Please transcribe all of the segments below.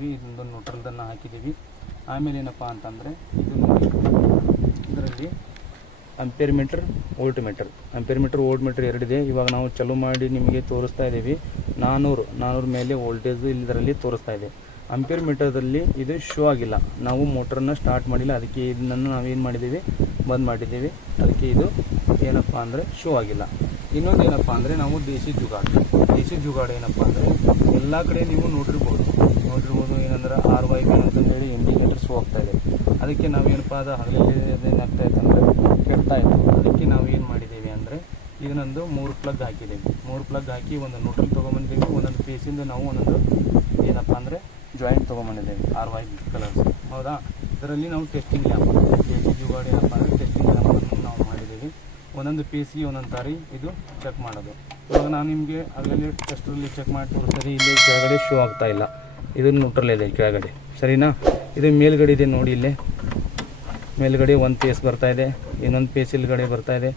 ಹಾಕಿದ್ದೀವಿ, ಇದೊಂದು ನ್ಯೂಟ್ರಲ್ದನ್ನು ಹಾಕಿದ್ದೀವಿ. ಆಮೇಲೆ ಏನಪ್ಪ ಅಂತಂದರೆ ಇದು ನೋಡಿ, ಇದರಲ್ಲಿ ಆಂಪಿಯರ್ ಮೀಟ್ರ್ ವೋಲ್ಟ್ ಮೀಟ್ರ್ ಎರಡಿದೆ. ಇವಾಗ ನಾವು ಚಾಲೂ ಮಾಡಿ ನಿಮಗೆ ತೋರಿಸ್ತಾ ಇದ್ದೀವಿ 400 ಮೇಲೆ ವೋಲ್ಟೇಜ್ ಇದರಲ್ಲಿ ತೋರಿಸ್ತಾ ಇದೆ. ಆಂಪಿಯರ್ ಮೀಟರ್ದಲ್ಲಿ ಇದು ಶೋ ಆಗಿಲ್ಲ, ನಾವು ಮೋಟ್ರನ್ನ ಸ್ಟಾರ್ಟ್ ಮಾಡಿಲ್ಲ, ಅದಕ್ಕೆ ಇದನ್ನು ನಾವೇನು ಮಾಡಿದ್ದೀವಿ, ಬಂದ್ ಮಾಡಿದ್ದೀವಿ. ಅದಕ್ಕೆ ಇದು ಏನಪ್ಪ ಅಂದರೆ ಶೋ ಆಗಿಲ್ಲ. ಇನ್ನೊಂದು ಏನಪ್ಪ ಅಂದರೆ ನಾವು ದೇಸಿ ಜುಗಾಡು ಏನಪ್ಪ ಅಂದರೆ ಎಲ್ಲ ಕಡೆ ನೀವು ನೋಡಿರ್ಬೋದು ಏನಂದ್ರೆ RYB ಅಂತಂದೇಳಿ ಇಂಡಿಕೇಟರ್ ಶೋ ಆಗ್ತಾಯಿದೆ. ಅದಕ್ಕೆ ನಾವೇನಪ್ಪ ಅದು ಹಗಲಲ್ಲಿ ಏನಾಗ್ತಾಯಿತ್ತು ಅಂದರೆ ಕೆಡ್ತಾಯಿತ್ತು. ಅದಕ್ಕೆ ನಾವು ಏನು ಮಾಡಿದ್ದೀವಿ ಅಂದರೆ ಇದನ್ನೊಂದು 3 ಪ್ಲಗ್ ಹಾಕಿದ್ದೀವಿ. 3 ಪ್ಲಗ್ ಹಾಕಿ ಒಂದು ನ್ಯೂಟ್ರಲ್ ತೊಗೊಂಬಂದಿದ್ದೀವಿ. ಒಂದೊಂದು ಪೀಸಿಂದ ನಾವು ಒಂದೊಂದು ಏನಪ್ಪ ಅಂದರೆ ಜಾಯಿಂಟ್ ತೊಗೊಂಬಂದಿದ್ದೇವೆ RYB ಕಲರ್ಸ್. ಹೌದಾ, ಇದರಲ್ಲಿ ನಾವು ಟೆಸ್ಟಿಂಗ್ ಲ್ಯಾಂಪ್ ದೇಸಿ ಜುಗಾಡು ಏನಪ್ಪ ಅಂದರೆ ಟೆಸ್ಟಿಂಗ್ ಲ್ಯಾಂಪನ್ನು ನಾವು ಮಾಡಿದ್ದೀವಿ. ಒಂದೊಂದು ಪೀಸಿಗೆ ಒಂದೊಂದು ಸಾರಿ ಇದು ಚೆಕ್ ಮಾಡೋದು. ಇವಾಗ ನಾನು ನಿಮಗೆ ಅದರಲ್ಲಿ ಟೆಸ್ಟರಲ್ಲಿ ಚೆಕ್ ಮಾಡಿ ತೋರಿಸ್ತೀನಿ. ಇಲ್ಲಿ ಕೆಳಗಡೆ ಶೋ ಆಗ್ತಾ ಇಲ್ಲ, ಇದು ನ್ಯೂಟ್ರಲ್ ಇದೆ ಕೆಳಗಡೆ, ಸರಿನಾ. ಇದು ಮೇಲ್ಗಡೆ ಇದೆ ನೋಡಿ, ಇಲ್ಲೇ ಮೇಲ್ಗಡೆ ಒಂದು ಪೀಸ್ ಬರ್ತಾಯಿದೆ, ಇನ್ನೊಂದು ಪೀಸ್ ಇಲ್ಗಡೆ ಬರ್ತಾಯಿದೆ,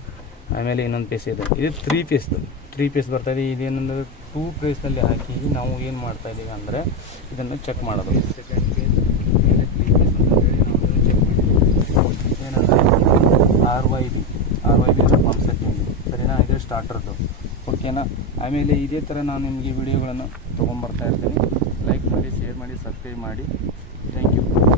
ಆಮೇಲೆ ಇನ್ನೊಂದು ಪೀಸ್ ಇದೆ. ಇದು 3 ಪೀಸ್ ಬರ್ತಾಯಿದೆ. ಇದೇನಂದರೆ 2 ಪೀಸ್ನಲ್ಲಿ ಹಾಕಿ ನಾವು ಏನು ಮಾಡ್ತಾಯಿದ್ದೀವಿ ಅಂದರೆ ಇದನ್ನು ಚೆಕ್ ಮಾಡೋದು. ಸೆಕೆಂಡ್ ಪೀಸ್ ಮೇಲೆ 3 ಪೀಸ್ ಅಂತೇಳಿ ನಾವು ಅದನ್ನು ಚೆಕ್ ಮಾಡಿದ್ದೀವಿ. ಏನಂದರೆ RYB ಪಂಪ್ ಸೆಟ್ಟಿಂಗ್, ಸರಿನಾ. ಇದು ಸ್ಟಾರ್ಟರ್ದು, ಓಕೆನಾ. ಆಮೇಲೆ ಇದೇ ಥರ ನಾನು ನಿಮಗೆ ವಿಡಿಯೋಗಳನ್ನು ತೊಗೊಂಬರ್ತಾ ಇರ್ತೀನಿ. ಲೈಕ್ ಮಾಡಿ, ಶೇರ್ ಮಾಡಿ, ಸಬ್ಸ್ಕ್ರೈಬ್ ಮಾಡಿ. Thank you.